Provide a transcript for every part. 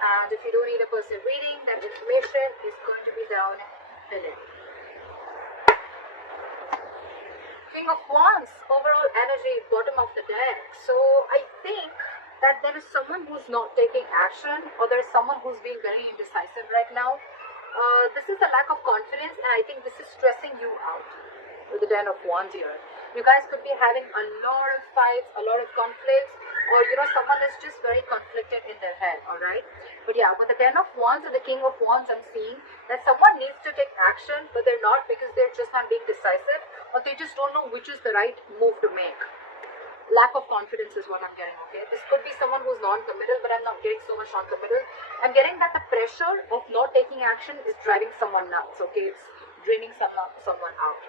And if you don't need a personal reading, that information is going to be down below. King of Wands, overall energy, bottom of the deck. So I think that there is someone who's not taking action, or there's someone who's being very indecisive right now. This is a lack of confidence, and I think this is stressing you out with the Ten of Wands here. You guys could be having a lot of fights, a lot of conflicts, or someone is just very conflicted in their head, alright? But yeah, with the Ten of Wands and the King of Wands, I'm seeing that someone needs to take action, but they're not, because they're just not being decisive, or they just don't know which is the right move to make. Lack of confidence is what I'm getting, okay? This could be someone who's non-committal, but I'm not getting so much non-committal. I'm getting that the pressure of not taking action is driving someone nuts, okay? It's draining someone out.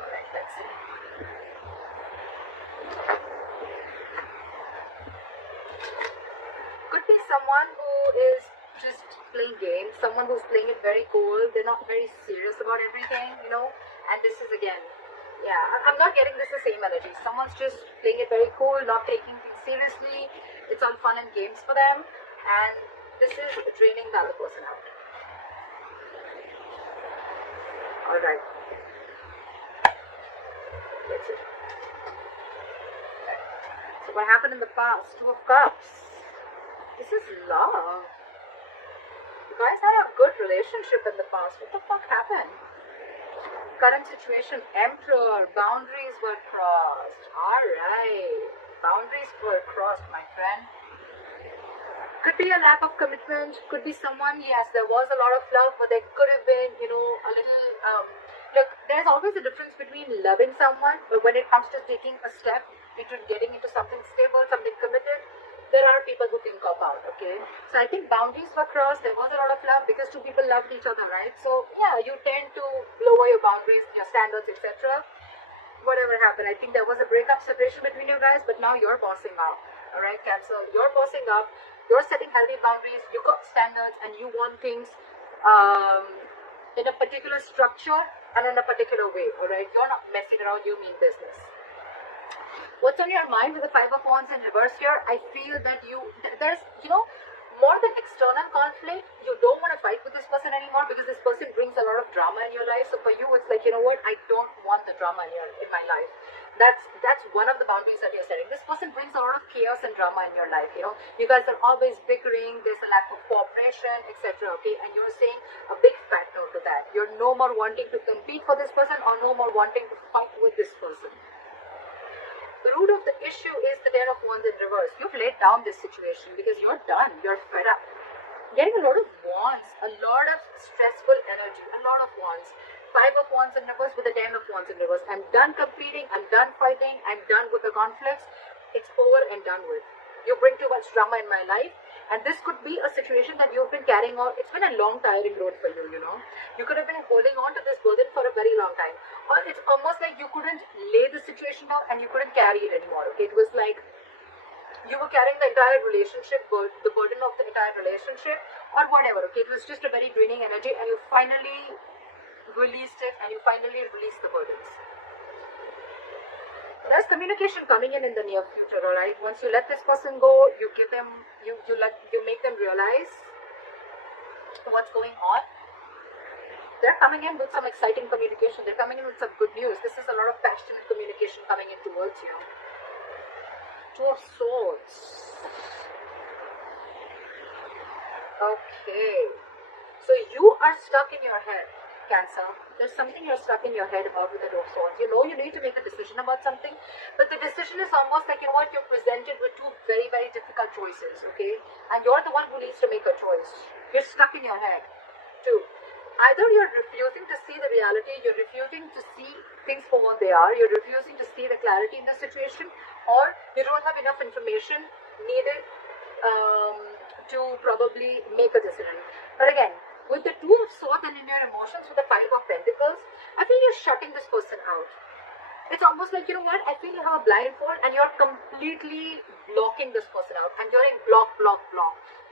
Alright, let's see. Could be someone who is just playing games, someone who's playing it very cool. They're not very serious about everything, and this is again, yeah, I'm not getting this the same energy. Someone's just playing it very cool, not taking things seriously. It's all fun and games for them, and this is draining the other person out. Alright. That's it. So what happened in the past? Two of Cups. This is love. You guys had a good relationship in the past. What the fuck happened? Current situation, Emperor. Boundaries were crossed. Alright. Boundaries were crossed, my friend. Could be a lack of commitment. Could be someone, yes, there was a lot of love, but there could have been, a little, look, there's always a difference between loving someone, but when it comes to taking a step into getting into something stable, something committed, there are people who can cop out, okay? So I think boundaries were crossed. There was a lot of love because two people loved each other, right? So yeah, you tend to lower your boundaries, your standards, etc. Whatever happened, I think there was a breakup, separation between you guys, but now you're bossing up, all right, Cancer? You're bossing up. You're setting healthy boundaries. You got standards, and you want things in a particular structure and in a particular way, all right? You're not messing around. You mean business. What's on your mind with the Five of Wands in reverse here? I feel that there's, more than external conflict, you don't want to fight with this person anymore because this person brings a lot of drama in your life. So for you, it's like, what? I don't want the drama in my life. That's one of the boundaries that you're setting. This person brings a lot of chaos and drama in your life, You guys are always bickering. There's a lack of cooperation, etc. Okay, and you're saying a big fat no to that. You're no more wanting to compete for this person or no more wanting to fight with this person. The root of the issue is the Ten of Wands in reverse. You've laid down this situation because you're done. You're fed up. Getting a lot of wands, a lot of stressful energy, a lot of wands. Five of Wands in reverse with the Ten of Wands in reverse. I'm done competing. I'm done fighting. I'm done with the conflicts. It's over and done with. You bring too much drama in my life. And this could be a situation that you've been carrying on. It's been a long, tiring road for you, You could have been holding on to this burden for a very long time. Or it's almost like you couldn't lay the situation down and you couldn't carry it anymore. Okay? It was like you were carrying the entire relationship, the burden of the entire relationship, or whatever. Okay? It was just a very draining energy, and you finally released it, and you finally released the burdens. There's communication coming in the near future, alright? Once you let this person go, you give them, you make them realize what's going on. They're coming in with some exciting communication. They're coming in with some good news. This is a lot of passionate communication coming in towards you. Two of Swords. Okay. So you are stuck in your head, Cancer. There's something you're stuck in your head about with the Two of Swords. You need to make a decision about something, but the decision is almost like, you're presented with two very, very difficult choices, okay? And you're the one who needs to make a choice. You're stuck in your head. Two. Either you're refusing to see the reality, you're refusing to see things for what they are, you're refusing to see the clarity in the situation, or you don't have enough information needed to probably make a decision. But again, with the Two of Swords and in your emotions with the Five of Pentacles, I feel you're shutting this person out. It's almost like, I feel you have a blindfold and you're completely blocking this person out. And you're in block.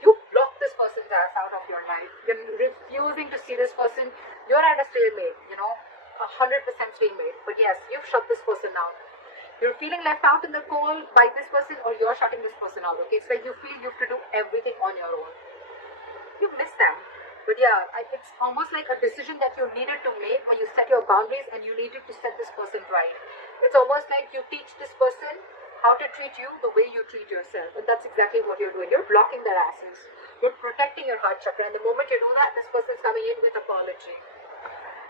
You block this person's ass out of your life. You're refusing to see this person. You're at a stalemate, 100% stalemate. But yes, you've shut this person out. You're feeling left out in the cold by this person, or you're shutting this person out, okay? It's like you feel you have to do everything on your own. You miss them. But yeah, it's almost like a decision that you needed to make, or you set your boundaries and you needed to set this person right. It's almost like you teach this person how to treat you the way you treat yourself. And that's exactly what you're doing. You're blocking their asses. You're protecting your heart chakra. And the moment you do that, this person's coming in with apology.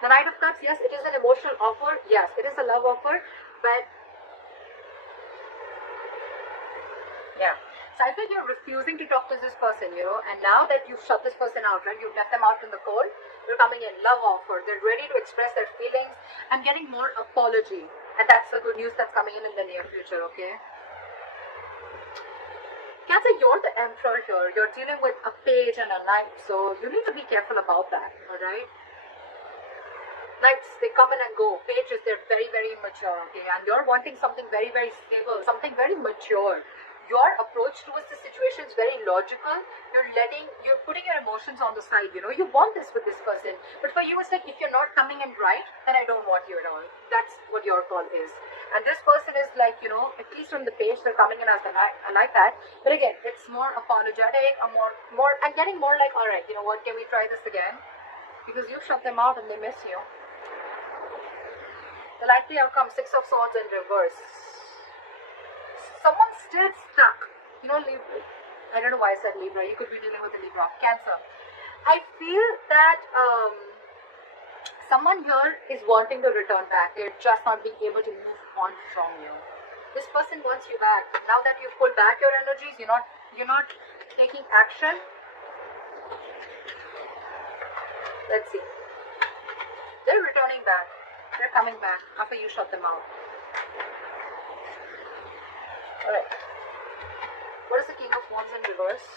The Knight of Cups, yes, it is an emotional offer. Yes, it is a love offer. But yeah. So I think you're refusing to talk to this person, and now that you've shut this person out, right, you've left them out in the cold, they're coming in, love offer, they're ready to express their feelings and getting more apology. And that's the good news that's coming in the near future, okay? Cancer, you're the Emperor here. You're dealing with a page and a knight, so you need to be careful about that, alright? Knights, they come in and go. Pages, they're very, very immature, okay? And you're wanting something very, very stable, something very mature. Your approach towards the situation is very logical. You're putting your emotions on the side, You want this with this person. But for you, it's like, if you're not coming in right, then I don't want you at all. That's what your call is. And this person is like, at least on the page, they're coming in as the knight. I like that. But again, it's more apologetic, I'm getting more like, all right, you know what, can we try this again? Because you've shut them out and they miss you. The likely outcome, Six of Swords in reverse. Someone's still stuck. Libra. I don't know why I said Libra. You could be dealing with a Libra. Cancer. I feel that someone here is wanting to return back. They're just not being able to move on from you. This person wants you back. Now that you've pulled back your energies, you're not taking action. Let's see. They're returning back. They're coming back after you shut them out. Alright. What is the King of Wands in reverse?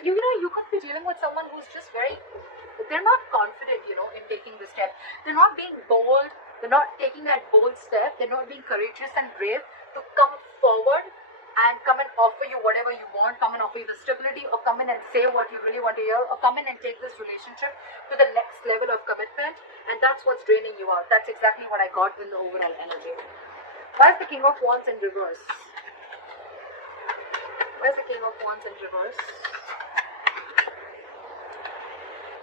You could be dealing with someone who's just they're not confident, in taking the step. They're not being bold. They're not taking that bold step. They're not being courageous and brave to come forward and come and offer you whatever you want, come and offer you the stability, or come in and say what you really want to hear, or come in and take this relationship to the next level of commitment. And that's what's draining you out. That's exactly what I got in the overall energy. Why is the King of Wands in reverse? Why is the King of Wands in reverse?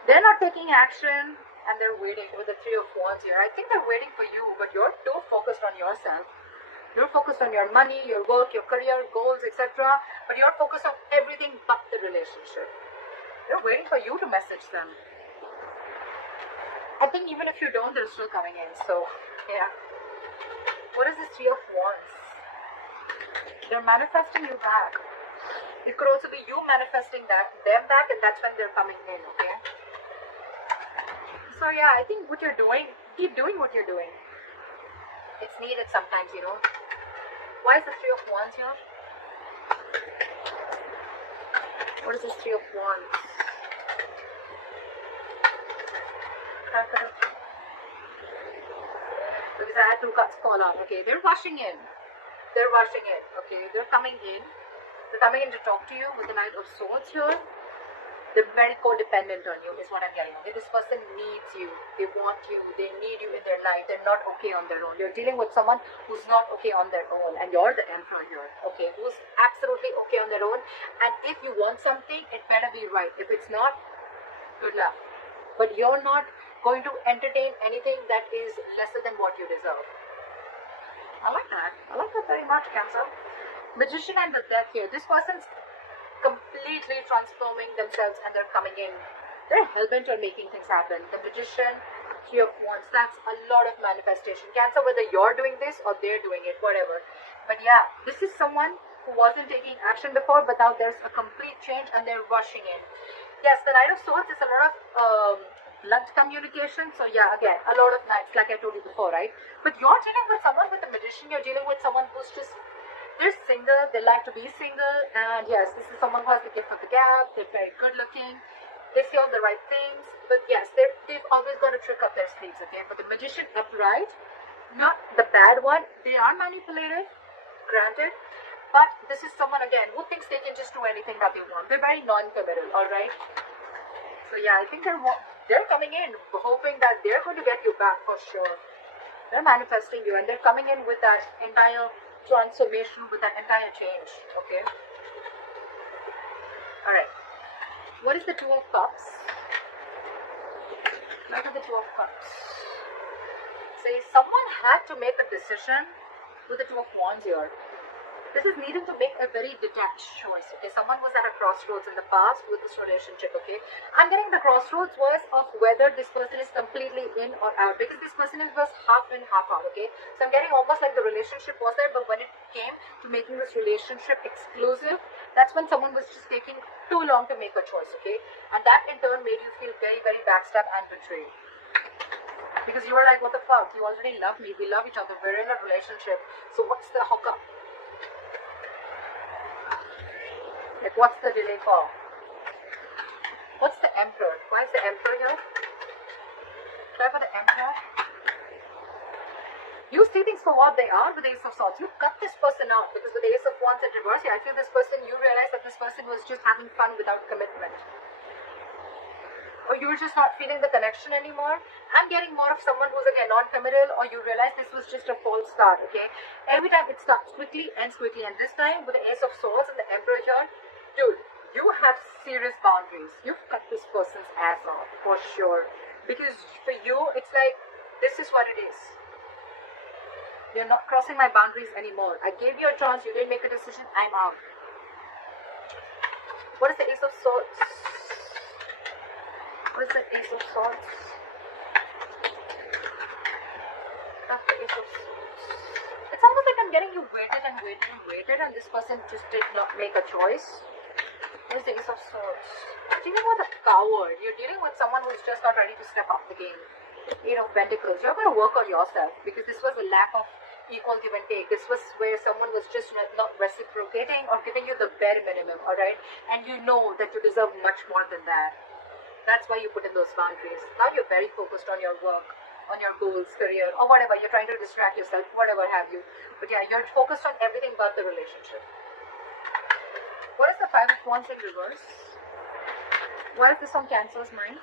They're not taking action and they're waiting with the Three of Wands here. I think they're waiting for you, but you're too focused on yourself. You're focused on your money, your work, your career, goals, etc. But you're focused on everything but the relationship. They're waiting for you to message them. I think even if you don't, they're still coming in. So, yeah. What is this Three of Wands? They're manifesting you back. It could also be you manifesting them back, and that's when they're coming in, okay? So, yeah, I think what you're doing, keep doing what you're doing. It's needed sometimes, Why is the Three of Wands here? What is this Three of Wands? Because I had two cards fall out. Okay, they're rushing in. Okay, they're coming in. They're coming in to talk to you with the Knight of Swords here. They're very codependent on you, is what I'm getting. Okay, this person needs you. They want you. They need you in their life. They're not okay on their own. You're dealing with someone who's not okay on their own. And you're the Emperor here. Okay, who's absolutely okay on their own. And if you want something, it better be right. If it's not, good luck. But you're not going to entertain anything that is lesser than what you deserve. I like that. I like that very much, Cancer. Magician and the Death here. This person's completely transforming themselves and they're coming in. They're hellbent on making things happen. The Magician, Three of Wands, that's a lot of manifestation. Cancer, whether you're doing this or they're doing it, whatever. But yeah, this is someone who wasn't taking action before, but now there's a complete change and they're rushing in. Yes, the Knight of Swords is a lot of blunt communication. So yeah, again, a lot of knights, like I told you before, right? But you're dealing with someone with a Magician. You're dealing with someone who's just, they're single, they like to be single, and yes, this is someone who has the gift of the gab. They're very good looking, they say all the right things, but yes, they've always got to trick up their sleeves, okay? But the Magician upright, not the bad one, they are manipulative, granted, but this is someone, again, who thinks they can just do anything that they want. They're very non-committal, alright? So yeah, I think they're coming in hoping that they're going to get you back for sure. They're manifesting you, and they're coming in with that entire transformation, with that entire change. Okay. All right. What is the Two of Cups? Look at the Two of Cups. Say someone had to make a decision with the Two of Wands here. This is needing to make a very detached choice. Okay, someone was at a crossroads in the past with this relationship. Okay, I'm getting the crossroads was of whether this person is completely in or out, because this person was half in, half out. Okay, so I'm getting almost like the relationship was there, but when it came to making this relationship exclusive, that's when someone was just taking too long to make a choice. Okay, and that in turn made you feel very, very backstabbed and betrayed. Because you were like, what the fuck? You already love me. We love each other. We're in a relationship. So what's the hookup? Like, what's the delay for? What's the Emperor? Why is the Emperor here? Try for the Emperor. You see things for what they are with the Ace of Swords. You cut this person out, because with the Ace of Wands in reverse, I feel this person, you realize that this person was just having fun without commitment. Or you were just not feeling the connection anymore. I'm getting more of someone who's again non-committal, or you realize this was just a false start. Okay, every time it starts quickly, ends quickly, and this time with the Ace of Swords and the Emperor here, dude, you have serious boundaries. You've cut this person's ass off for sure, because for you it's like, this is what it is. You're not crossing my boundaries anymore. I gave you a chance, you didn't make a decision, I'm out. What is the Ace of Swords? What is the Ace of Swords? That's the Ace of Swords. It's almost like I'm getting you waited and waited and waited, and this person just did not make a choice. What is the Ace of Swords? You're dealing with a coward. You're dealing with someone who's just not ready to step up the game. Eight of Pentacles. You're going to work on yourself, because this was a lack of equal give and take. This was where someone was just not reciprocating or giving you the bare minimum, alright? And you know that you deserve much more than that. That's why you put in those boundaries. Now you're very focused on your work, on your goals, career, or whatever. You're trying to distract yourself, whatever have you. But yeah, you're focused on everything but the relationship. What is the Five of Wands in reverse? Why is this on Cancer's mind?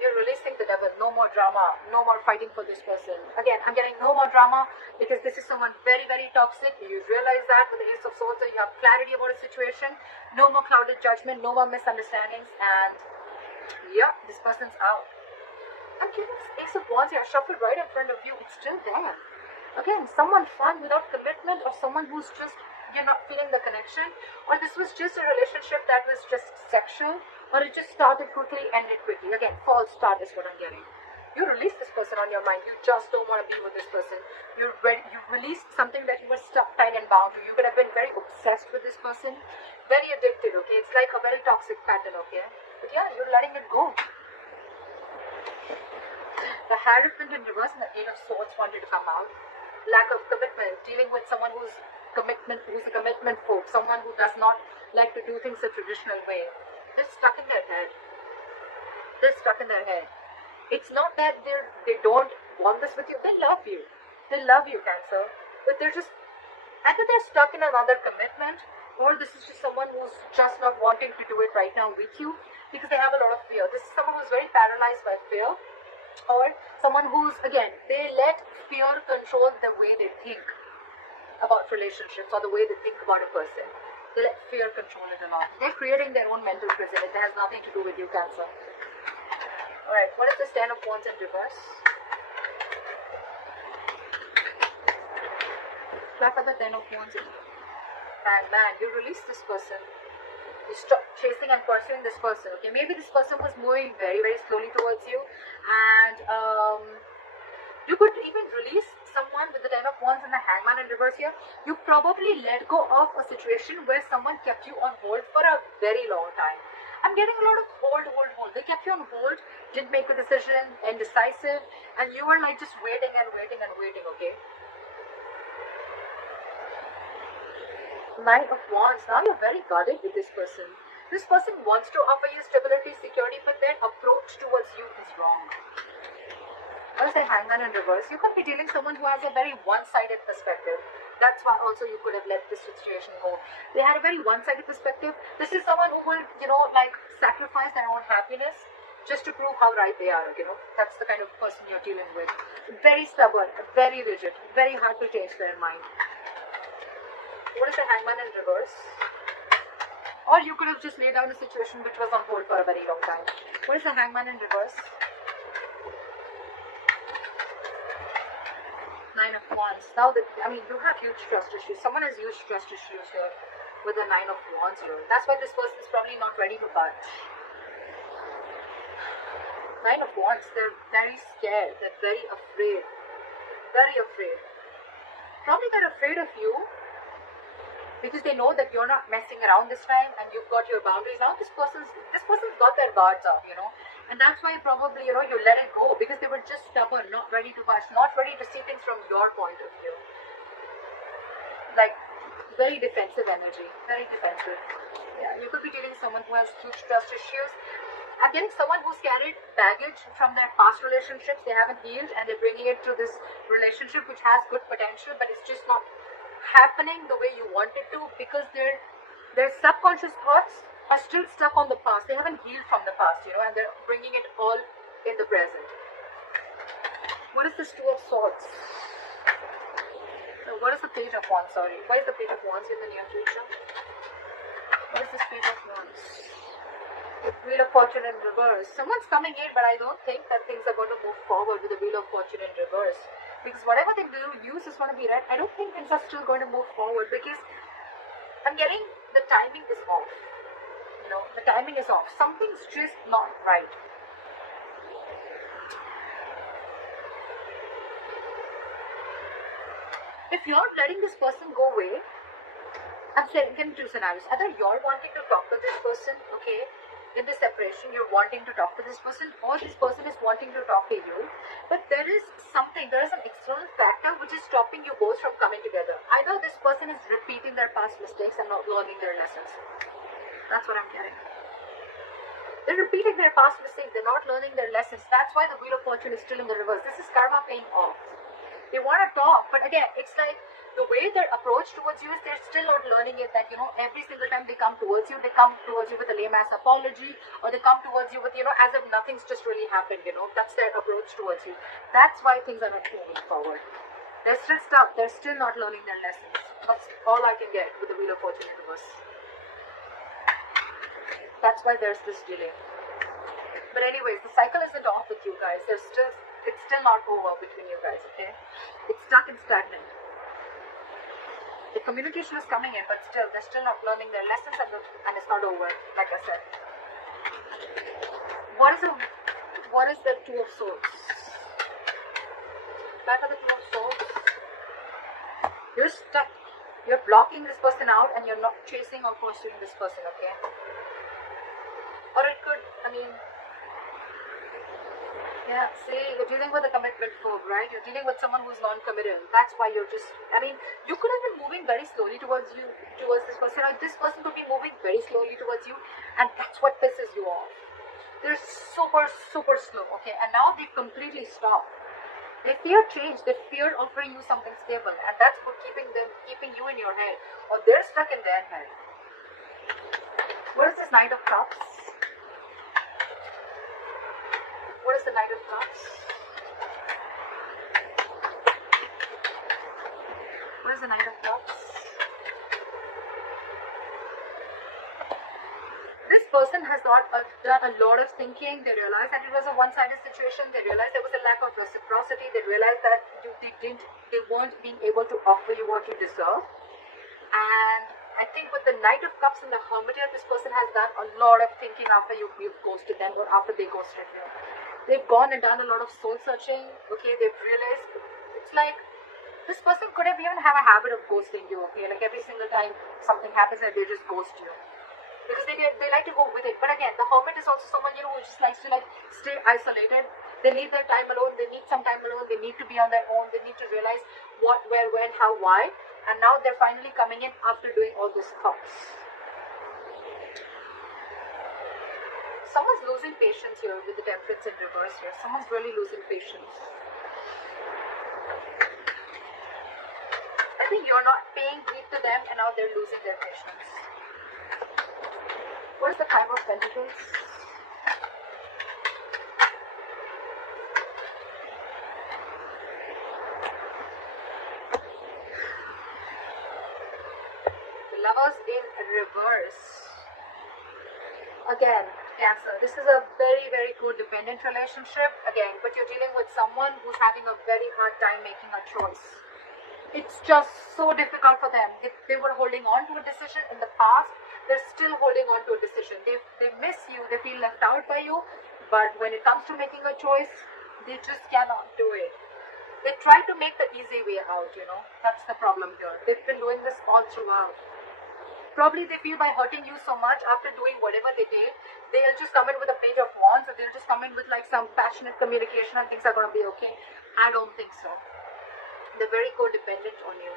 You're releasing the devil. No more drama. No more fighting for this person. Again, I'm getting no more drama, because this is someone very, very toxic. You realize that with the Ace of Swords, so you have clarity about a situation. No more clouded judgment. No more misunderstandings. And yeah, this person's out. I'm getting this Ace of Wands here shuffled right in front of you. It's still there. Again, someone fun without commitment, or someone who's just, you're not feeling the connection, or this was just a relationship that was just sexual, or it just started quickly, ended quickly. Again, false start is what I'm getting. You release this person on your mind. You just don't want to be with this person. You released something that you were stuck, tied and bound to. You could have been very obsessed with this person, very addicted, okay? It's like a very toxic pattern, okay? But yeah, you're letting it go. The Hierophant in reverse and the Eight of Swords wanted to come out. Lack of commitment, dealing with someone who's a commitment phobe, someone who does not like to do things the traditional way. They're stuck in their head. They're stuck in their head. It's not that they don't want this with you. They love you. They love you, Cancer. But they're just, either they're stuck in another commitment, or this is just someone who's just not wanting to do it right now with you, because they have a lot of fear. This is someone who's very paralyzed by fear, or someone who's, again, they let fear control the way they think about relationships, or the way they think about a person. They let fear control it a lot. They're creating their own mental prison. It has nothing to do with you, Cancer. Alright, what is the Ten of Wands in reverse? Clap at the Ten of Wands in. And man, you release this person. You stop chasing and pursuing this person. Okay, maybe this person was moving very, very slowly towards you, and you could even release someone with the Ten of Wands and the Hangman in reverse here. You probably let go of a situation where someone kept you on hold for a very long time. I'm getting a lot of hold. They kept you on hold, didn't make a decision, indecisive, and you were like just waiting and waiting and waiting, okay? Nine of Wands. Now you're very guarded with this person. This person wants to offer you stability, security, but their approach towards you is wrong. What is the Hangman in reverse? You could be dealing with someone who has a very one-sided perspective. That's why also you could have let this situation go. They had a very one-sided perspective. This is someone who will, like sacrifice their own happiness just to prove how right they are, you know. That's the kind of person you're dealing with. Very stubborn, very rigid, very hard to change their mind. What is the Hangman in reverse? Or you could have just laid down a situation which was on hold for a very long time. What is the Hangman in reverse? Nine of Wands. Now, you have huge trust issues. Someone has huge trust issues here with the Nine of Wands here. That's why this person is probably not ready to budge. Nine of Wands, they're very scared. They're very afraid. Very afraid. Probably they're afraid of you because they know that you're not messing around this time and you've got your boundaries. Now this person's got their guards up, you know. And that's why probably, you know, you let it go because they were just stubborn, not ready to budge, not ready to see things from your point of view. Like, very defensive energy. Very defensive. Yeah, you could be dealing with someone who has huge trust issues. I'm getting someone who's carried baggage from their past relationships. They haven't healed and they're bringing it to this relationship which has good potential, but it's just not happening the way you want it to because their subconscious thoughts are still stuck on the past. They haven't healed from the past, you know, and they're bringing it all in the present. What is this Two of Swords? What is the Page of Wands? Sorry. What is the Page of Wands in the near future? What is this Page of Wands? Wheel of Fortune in reverse. Someone's coming in, but I don't think that things are going to move forward with the Wheel of Fortune in reverse. Because whatever they do, use is going to be right. I don't think things are still going to move forward because I'm getting the timing is off. You know, the timing is off. Something's just not right. If you're letting this person go away, I'm saying, can two scenarios. Either you're wanting to talk to this person, okay, in this separation, you're wanting to talk to this person, or this person is wanting to talk to you. But there is an external factor which is stopping you both from coming together. Either this person is repeating their past mistakes and not learning their lessons. That's what I'm getting. They're repeating their past mistakes, they're not learning their lessons. That's why the Wheel of Fortune is still in the reverse. This is karma paying off. They want to talk, but again, it's like the way their approach towards you is they're still not learning it, that, you know, every single time they come towards you with a lame-ass apology, or they come towards you with, you know, as if nothing's just really happened, you know. That's their approach towards you. That's why things are not moving forward. They're still stuck. They're still not learning their lessons. That's all I can get with the Wheel of Fortune in reverse. That's why there's this delay. But anyways, the cycle isn't off with you guys. It's still not over between you guys, okay? It's stuck and stagnant. The communication is coming in, but still, they're still not learning their lessons and it's not over, like I said. What is the Two of Swords? Back of the Two of Swords. You're stuck. You're blocking this person out and you're not chasing or pursuing this person, okay? Or it could, yeah, see, you're dealing with a commitment phobe, right? You're dealing with someone who's non-committal. That's why you're just, you could have been moving very slowly towards this person. Or this person could be moving very slowly towards you, and that's what pisses you off. They're super, super slow, okay? And now they've completely stopped. They fear change. They fear offering you something stable, and that's what keeping you in your head, or they're stuck in their head. What is this Knight of Cups? What is the Knight of Cups? What is the Knight of Cups? This person has done a lot of thinking. They realized that it was a one-sided situation. They realized there was a lack of reciprocity. They realized that they weren't being able to offer you what you deserve. And I think with the Knight of Cups and the Hermit, this person has done a lot of thinking after you've ghosted them or after they ghosted you. They've gone and done a lot of soul searching. Okay, they've realized it's like this person could have even have a habit of ghosting you. Okay, like every single time something happens, that they just ghost you because they like to go with it. But again, the Hermit is also someone, you know, who just likes to like stay isolated. They need their time alone. They need some time alone. They need to be on their own. They need to realize what, where, when, how, why. And now they're finally coming in after doing all these thoughts. Someone's losing patience here with the Temperance in reverse here. Someone's really losing patience. I think you're not paying heed to them and now they're losing their patience. What is the Five of Pentacles? Pentacles in reverse. Again, Cancer, this is a very, very codependent relationship. Again, but you're dealing with someone who's having a very hard time making a choice. It's just so difficult for them. If they were holding on to a decision in the past, they're still holding on to a decision. They miss you, they feel left out by you, but when it comes to making a choice, they just cannot do it. They try to make the easy way out, you know. That's the problem here. They've been doing this all throughout. Probably they feel by hurting you so much, after doing whatever they did, they'll just come in with a page of wands, or they'll just come in with like some passionate communication and things are going to be okay. I don't think so. They're very codependent on you.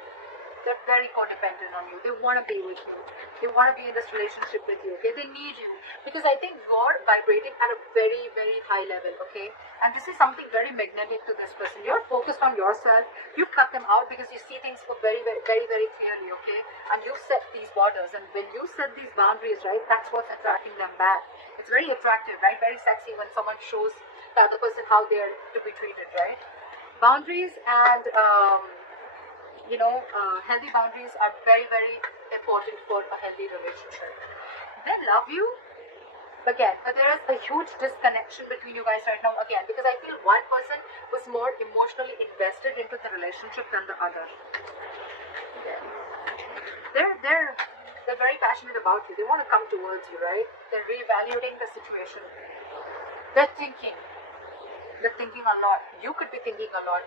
They're very codependent on you. They want to be with you. They want to be in this relationship with you, okay? They need you. Because I think you're vibrating at a very, very high level, okay? And this is something very magnetic to this person. You're focused on yourself. You cut them out because you see things for very, very, very, very clearly, okay? And you set these borders. And when you set these boundaries, right, that's what's attracting them back. It's very attractive, right? Very sexy when someone shows the other person how they're to be treated, right? Boundaries and healthy boundaries are very, very important for a healthy relationship. They love you, again, but there is a huge disconnection between you guys right now, again, because I feel one person was more emotionally invested into the relationship than the other. Yeah. They're very passionate about you. They want to come towards you, right? They're reevaluating the situation. They're thinking a lot. You could be thinking a lot.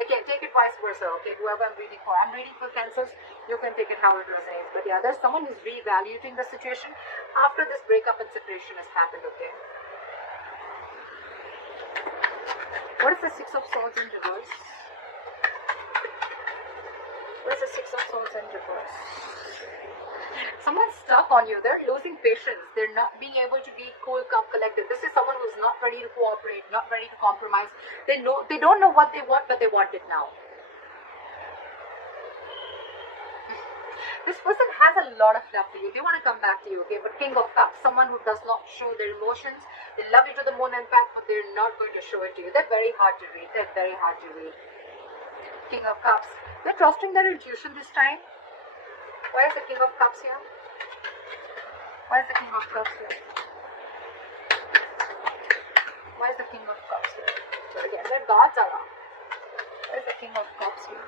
Again, take it vice versa, okay? Whoever I'm reading for. I'm reading for Cancers. You can take it how it resonates. But yeah, there's someone who's reevaluating the situation after this breakup and separation has happened, okay? What is the Six of Swords in reverse? What is the Six of Swords in reverse? Someone's stuck on you. They're losing patience. They're not being able to be cool, calm, collected. This is someone who's not ready to cooperate, not ready to compromise. They don't know what they want, but they want it now. This person has a lot of love for you. They want to come back to you, okay? But King of Cups, someone who does not show their emotions. They love you to the moon and back, but they're not going to show it to you. They're very hard to read. They're very hard to read. King of Cups. They're trusting their intuition this time. Why is the King of Cups here? Why is the King of Cups here? Why is the King of Cups here? So again, their guards are up. Why is the King of Cups here?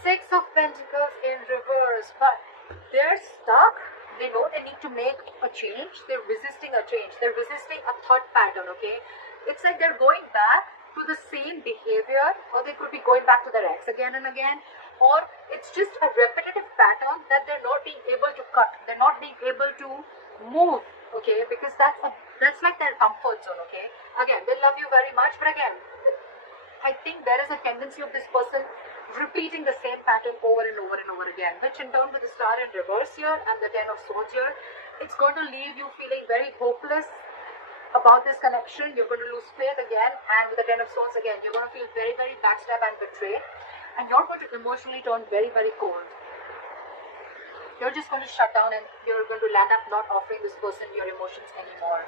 Six of Pentacles in reverse, but they're stuck. They know they need to make a change. They're resisting a change. They're resisting a thought pattern, okay? It's like they're going back to the same behavior, or they could be going back to their ex again and again, or it's just a repetitive pattern that they're not being able to cut. They're not being able to move, okay? Because that's like their comfort zone, okay? Again, they love you very much, but again, I think there is a tendency of this person repeating the same pattern over and over and over again, which in turn with the Star in reverse here and the Ten of Swords here, it's going to leave you feeling very hopeless about this connection. You're going to lose faith again, and with the Ten of Swords again, you're going to feel very, very backstabbed and betrayed, and you're going to emotionally turn very, very cold. You're just going to shut down, and you're going to land up not offering this person your emotions anymore.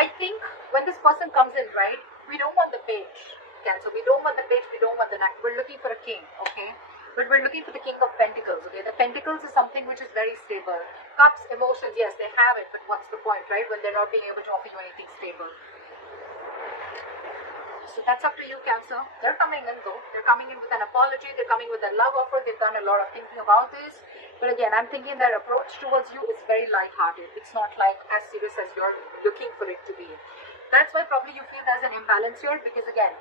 I think when this person comes in, right, we don't want the page, Cancer. We don't want the page, we don't want the knight. We're looking for a king, okay? But we're looking for the King of Pentacles, okay? The Pentacles is something which is very stable. Cups, emotions, yes, they have it, but what's the point, right? When they're not being able to offer you anything stable. So that's up to you, Cancer. They're coming in though. They're coming in with an apology. They're coming with a love offer. They've done a lot of thinking about this. But again, I'm thinking their approach towards you is very light-hearted. It's not like as serious as you're looking for it to be. That's why probably you feel there's an imbalance here, because again,